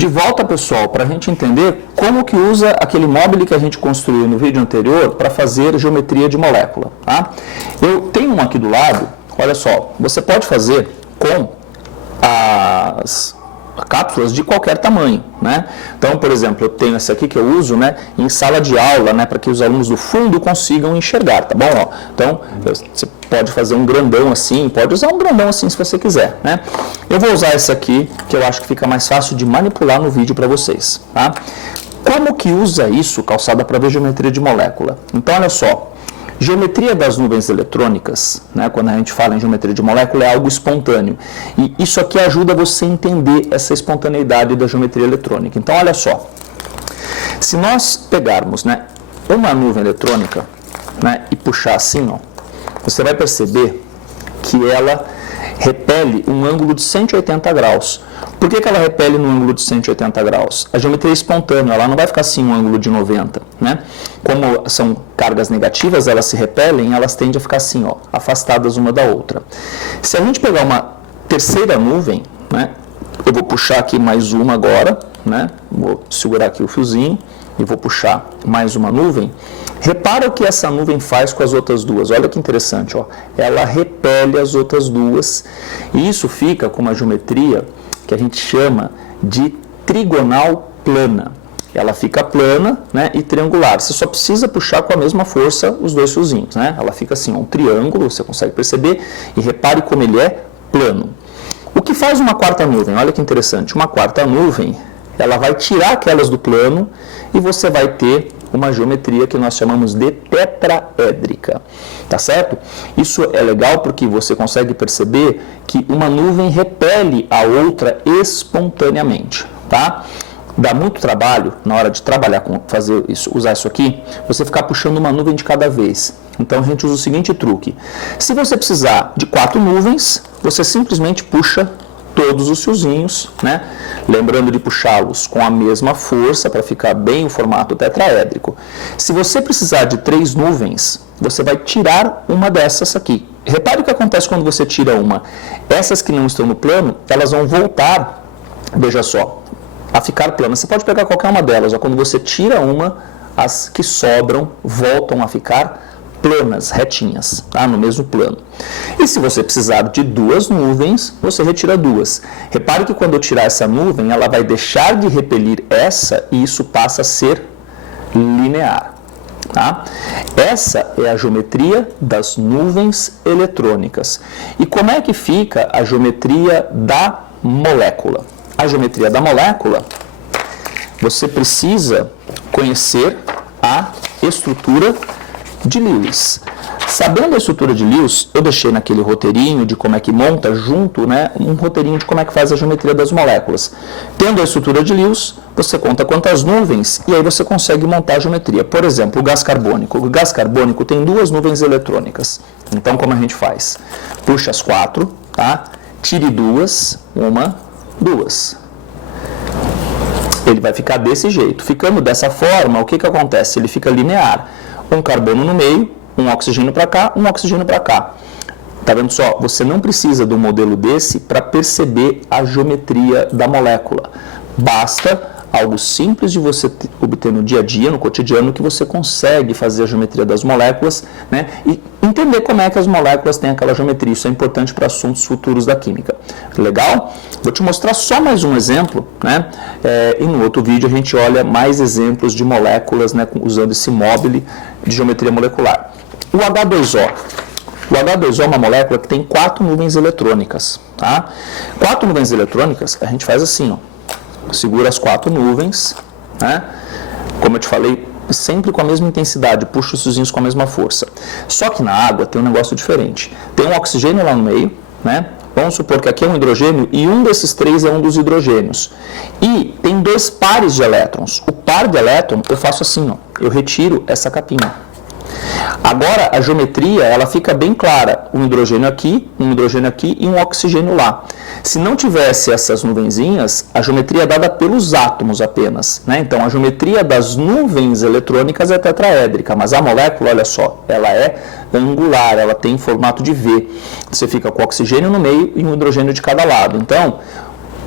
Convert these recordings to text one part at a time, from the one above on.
De volta, pessoal, para a gente entender como que usa aquele módulo que a gente construiu no vídeo anterior para fazer geometria de molécula. Tá? Eu tenho um aqui do lado, olha só, você pode fazer com as cápsulas de qualquer tamanho, né? Então, por exemplo, eu tenho essa aqui que eu uso, né, em sala de aula, né, para que os alunos do fundo consigam enxergar, tá bom? Ó, então, você pode fazer um grandão assim, pode usar um grandão assim se você quiser, né? Eu vou usar essa aqui, que eu acho que fica mais fácil de manipular no vídeo para vocês, tá? Como que usa isso, calçada para ver geometria de molécula? Então, olha só. Geometria das nuvens eletrônicas, né, quando a gente fala em geometria de molécula, é algo espontâneo. E isso aqui ajuda você a entender essa espontaneidade da geometria eletrônica. Então, olha só. Se nós pegarmos, né, uma nuvem eletrônica, né, e puxar assim, ó, você vai perceber que ela repele um ângulo de 180 graus. Por que ela repele no ângulo de 180 graus? A geometria é espontânea, ela não vai ficar assim um ângulo de 90, né? Como são cargas negativas, elas se repelem, elas tendem a ficar assim, ó, afastadas uma da outra. Se a gente pegar uma terceira nuvem, né? Eu vou puxar aqui mais uma agora, né? Vou segurar aqui o fiozinho e vou puxar mais uma nuvem. Repara o que essa nuvem faz com as outras duas. Olha que interessante, ó. Ela repele as outras duas e isso fica com uma geometria que a gente chama de trigonal plana. Ela fica plana, né, e triangular. Você só precisa puxar com a mesma força os dois fiozinhos, né? Ela fica assim, ó, um triângulo, você consegue perceber, e repare como ele é plano. O que faz uma quarta nuvem? Olha que interessante. Uma quarta nuvem, ela vai tirar aquelas do plano e você vai ter uma geometria que nós chamamos de tetraédrica, tá certo? Isso é legal porque você consegue perceber que uma nuvem repele a outra espontaneamente, tá? Dá muito trabalho na hora de trabalhar com fazer isso, usar isso aqui, você ficar puxando uma nuvem de cada vez. Então a gente usa o seguinte truque: se você precisar de 4 nuvens, você simplesmente puxa todos os fiozinhos, né? Lembrando de puxá-los com a mesma força para ficar bem o formato tetraédrico. Se você precisar de 3 nuvens, você vai tirar uma dessas aqui. Repare o que acontece quando você tira uma. Essas que não estão no plano, elas vão voltar, veja só, a ficar planas. Você pode pegar qualquer uma delas, ó, quando você tira uma, as que sobram voltam a ficar planas, retinhas, tá? No mesmo plano. E se você precisar de 2 nuvens, você retira 2. Repare que quando eu tirar essa nuvem, ela vai deixar de repelir essa e isso passa a ser linear. Tá? Essa é a geometria das nuvens eletrônicas. E como é que fica a geometria da molécula? A geometria da molécula, você precisa conhecer a estrutura de Lewis. Sabendo a estrutura de Lewis, eu deixei naquele roteirinho de como é que monta junto, né, um roteirinho de como é que faz a geometria das moléculas. Tendo a estrutura de Lewis, você conta quantas nuvens e aí você consegue montar a geometria. Por exemplo, o gás carbônico. O gás carbônico tem 2 nuvens eletrônicas. Então, como a gente faz? Puxa as 4, tá? Tire 2, 1, 2. Ele vai ficar desse jeito. Ficando dessa forma, o que acontece? Ele fica linear. Um carbono no meio, um oxigênio para cá, um oxigênio para cá. Tá vendo só? Você não precisa de um modelo desse para perceber a geometria da molécula. Basta algo simples de você obter no dia a dia, no cotidiano, que você consegue fazer a geometria das moléculas, né? E entender como é que as moléculas têm aquela geometria. Isso é importante para assuntos futuros da química. Legal? Vou te mostrar só mais um exemplo, né? E no outro vídeo a gente olha mais exemplos de moléculas, né, usando esse módulo de geometria molecular. O H2O. O H2O é uma molécula que tem 4 nuvens eletrônicas. Tá? 4 nuvens eletrônicas, a gente faz assim, ó. Segura as 4 nuvens, né? Como eu te falei, sempre com a mesma intensidade, puxa os fiozinhos com a mesma força. Só que na água tem um negócio diferente. Tem um oxigênio lá no meio, né? Vamos supor que aqui é um hidrogênio e um desses 3 é um dos hidrogênios. E tem 2 pares de elétrons. O par de elétron eu faço assim, ó. Eu retiro essa capinha. Agora a geometria ela fica bem clara, um hidrogênio aqui e um oxigênio lá. Se não tivesse essas nuvenzinhas, a geometria é dada pelos átomos apenas, né? Então a geometria das nuvens eletrônicas é tetraédrica, mas a molécula, olha só, ela é angular, ela tem formato de V. Você fica com o oxigênio no meio e um hidrogênio de cada lado. Então,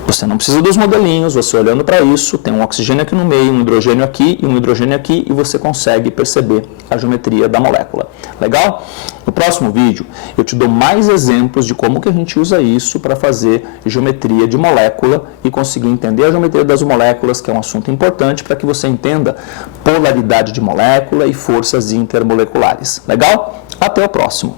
Você não precisa dos modelinhos, você olhando para isso, tem um oxigênio aqui no meio, um hidrogênio aqui e um hidrogênio aqui, e você consegue perceber a geometria da molécula. Legal? No próximo vídeo, eu te dou mais exemplos de como que a gente usa isso para fazer geometria de molécula e conseguir entender a geometria das moléculas, que é um assunto importante para que você entenda polaridade de molécula e forças intermoleculares. Legal? Até o próximo!